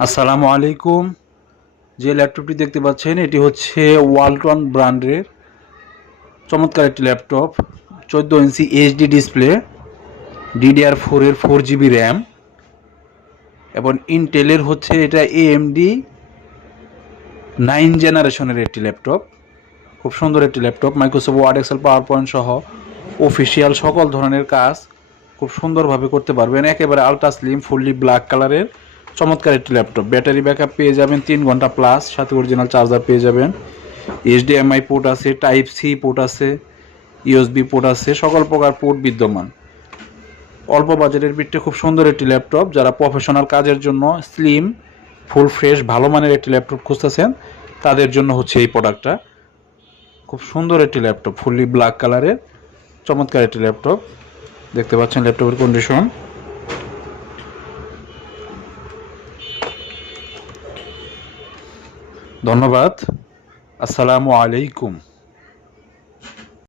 আসসালামু আলাইকুম। যে ল্যাপটপটি দেখতে পাচ্ছেন এটি হচ্ছে ওয়ালটন ব্র্যান্ডের চমৎকার একটি ল্যাপটপ। 14 ইঞ্চি এইচডি ডিসপ্লে, DDR4 এর 4 GB র্যাম এবং ইন্টেলের হচ্ছে এটা AMD 9 জেনারেশনের একটি ল্যাপটপ। খুব সুন্দর একটি laptop. Microsoft Word, Excel, PowerPoint সহ অফিসিয়াল সকল ধরনের কাজ খুব সুন্দরভাবে করতে পারবেন। একেবারে আলট্রা স্লিম, ফুললি ব্ল্যাক কালারের চমৎকার একটি ল্যাপটপ। ব্যাটারি ব্যাকআপ পেয়ে যাবেন 3 ঘন্টা প্লাস, সাথে অরিজিনাল চার্জার পেয়ে যাবেন। HDMI পোর্ট আছে, টাইপ সি পোর্ট আছে, USB পোর্ট আছে, সকল প্রকার পোর্ট বিদ্যমান। অল্প বাজেটের ভিত্তিতে খুব সুন্দর একটি ল্যাপটপ। যারা প্রফেশনাল কাজের জন্য স্লিম, ফুল ফ্রেশ, ভালো মানের একটি ল্যাপটপ খুঁজতেছেন তাদের জন্য হচ্ছে এই প্রোডাক্টটা। খুব সুন্দর একটি ল্যাপটপ, ফুললি ব্ল্যাক কালারের চমৎকার একটি ল্যাপটপ। দেখতে পাচ্ছেন ল্যাপটপের কন্ডিশন। ধন্যবাদ। আসসালামু আলাইকুম।